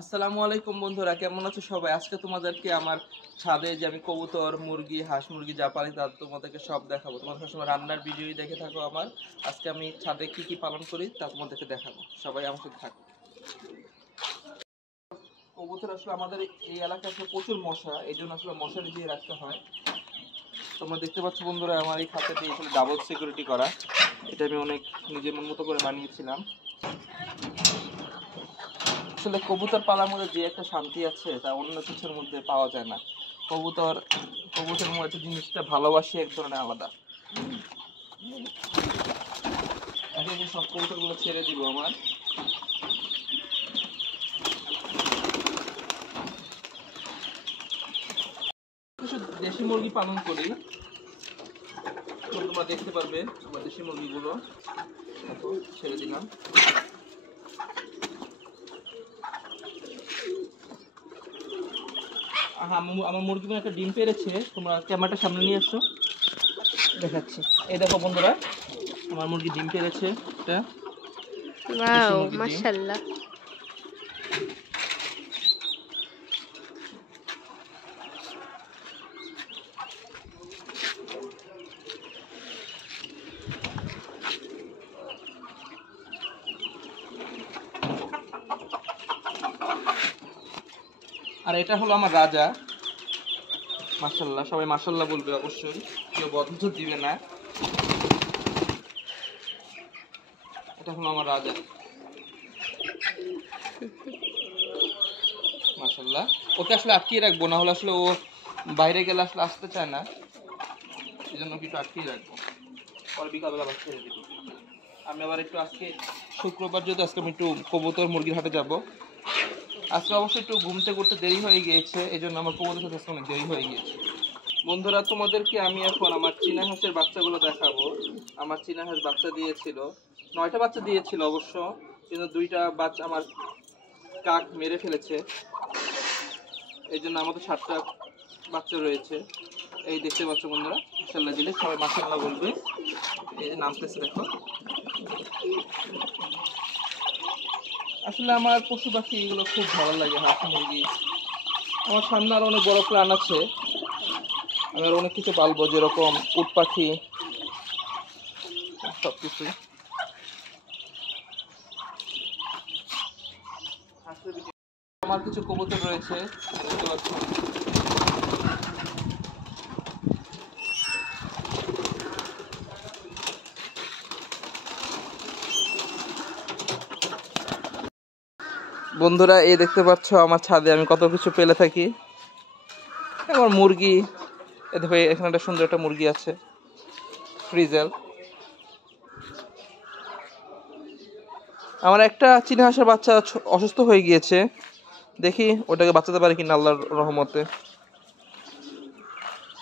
আসসালামু আলাইকুম বন্ধুরা, কেমন আছো সবাই? আজকে তোমাদেরকে আমার ছাদে যে আমি কবুতর, মুরগি, হাঁস মুরগি যা পালি তার তোমাদেরকে সব দেখাবো। তোমরা সবসময় রান্নার ভিডিওই দেখে থাকো আমার। আজকে আমি ছাদে কি কি পালন করি তা তোমাদেরকে দেখাবো। সবাই আমার সাথে থাকো। কবুতর আসলে আমাদের এই এলাকায় আসলে প্রচুর মশা, এই জন্য আসলে মশারি দিয়ে রাখতে হয়। তোমরা দেখতে পাচ্ছ বন্ধুরা, আমার এই খাঁচাটি আসলে ডাবল সিকিউরিটি করা। এটা আমি অনেক নিজের মতো করে বানিয়েছিলাম। আসলে কবুতর পালার মধ্যে যে একটা শান্তি আছে তা অন্য কিছুর মধ্যে পাওয়া যায় না। কবুতরের মধ্যে জিনিসটা ভালোবাসি এক ধরনের আলাদা। এখন আমি সব কবুতরগুলো ছেড়ে দিব আমার। কিছু দেশি মুরগি পালন করি, তোমরা দেখতে পারবে আমার দেশি মুরগিগুলো। ছেড়ে দিলাম। আমার মুরগিগুলো একটা ডিম পেড়েছে। তোমরা ক্যামেরাটা সামনে নিয়ে আসো, দেখাচ্ছি। এই দেখো বন্ধুরা, আমার মুরগি ডিম পেড়েছে। এটা ওয়াও, মাশাআল্লাহ। আর এটা হলো আমার রাজা। মাশাআল্লাহ, সবাই মাশাআল্লাহ বলবে অবশ্যই, কেউ বদনজর দিবে না। এটা হলো আমার রাজা। মাশাআল্লাহ, ওকে আসলে আটকিয়ে রাখবো, না হলে আসলে ও বাইরে গেলে আসলে আসতে চায় না। এই জন্য একটু আটকিয়ে রাখবো, পরে বিকালবেলা আবার ছেড়ে দিব। আমি আবার একটু আজকে শুক্রবার, যেহেতু আজকে আমি একটু কবুতর মুরগির হাটে যাব। আজকে অবশ্যই একটু ঘুমতে করতে দেরি হয়ে গিয়েছে, এই জন্য আমার কবুতর সাথে আজকে অনেক দেরি হয়ে গিয়েছে। বন্ধুরা, তোমাদেরকে আমি এখন আমার চীনা হাঁসের বাচ্চাগুলো দেখাবো। আমার চীনা হাঁস বাচ্চা দিয়েছিল, 9টা বাচ্চা দিয়েছিল অবশ্য, কিন্তু 2টা বাচ্চা আমার কাক মেরে ফেলেছে। এই জন্য আমাদের 7টা বাচ্চা রয়েছে। এই দেখতে পাচ্ছ বন্ধুরা, মাশাআল্লাহ দিলে সবাই মাশাআল্লাহ বলবে। এই যে নামতেছে দেখো। আসলে আমার পশু পাখি এগুলো খুব ভালো লাগে, হাঁস মুরগি। আমার সামনে আরো অনেক বড় প্ল্যান আছে, আমি আর অনেক কিছু পালবো, যেরকম উট পাখি, সবকিছুই। আমার কিছু কবুতর রয়েছে, দেখতে পাচ্ছ। বন্ধুরা, এই দেখতে পাচ্ছ আমার ছাদে আমি কত কিছু পেলে থাকি। আমার মুরগি, এ দেখো এখানে একটা সুন্দর একটা মুরগি আছে, ফ্রিজেল। আমার একটা চীনা হাঁসের বাচ্চা অসুস্থ হয়ে গিয়েছে, দেখি ওটাকে বাঁচাতে পারি কিনা আল্লাহর রহমতে।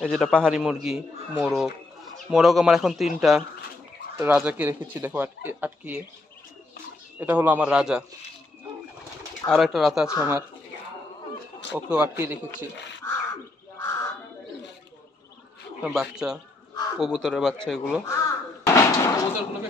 এই যেটা পাহাড়ি মুরগি, মোরগ আমার এখন 3টা। রাজাকে রেখেছি দেখো আটকিয়ে। এটা হলো আমার রাজা। আরো একটা রাতা আছে আমার, ওকেও আটকিয়ে রেখেছি। বাচ্চা, কবুতরের বাচ্চা এগুলো। কবুতরগুলোকে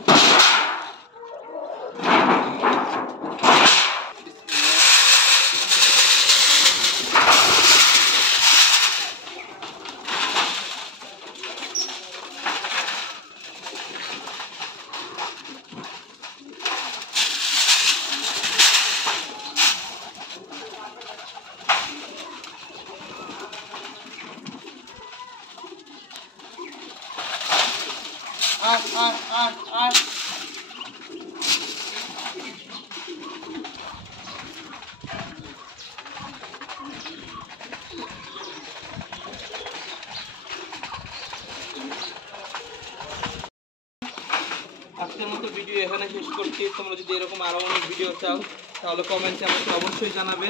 আজকের মতো ভিডিও এখানে শেষ করছি। তোমরা যদি এরকম আরো অনেক ভিডিও চাও তাহলে কমেন্টে আমাকে অবশ্যই জানাবে।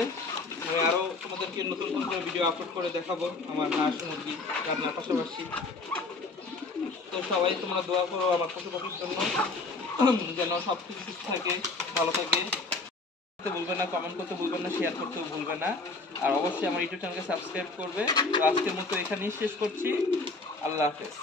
আমি আরো তোমাদেরকে নতুন নতুন ভিডিও আপলোড করে দেখাবো আমার হাঁস মুরগি রান্নার পাশাপাশি। তো সবাই তোমরা দোয়া করো আমার পশু পাখির জন্য, যেন সব কিছু সুস্থ থাকে, ভালো থাকে। ভুলবে না, কমেন্ট করতে ভুলবেন না, শেয়ার করতেও ভুলবে না। আর অবশ্যই আমার ইউটিউব চ্যানেলকে সাবস্ক্রাইব করবে। তো আজকের মতো এখানেই শেষ করছি। আল্লাহ হাফেজ।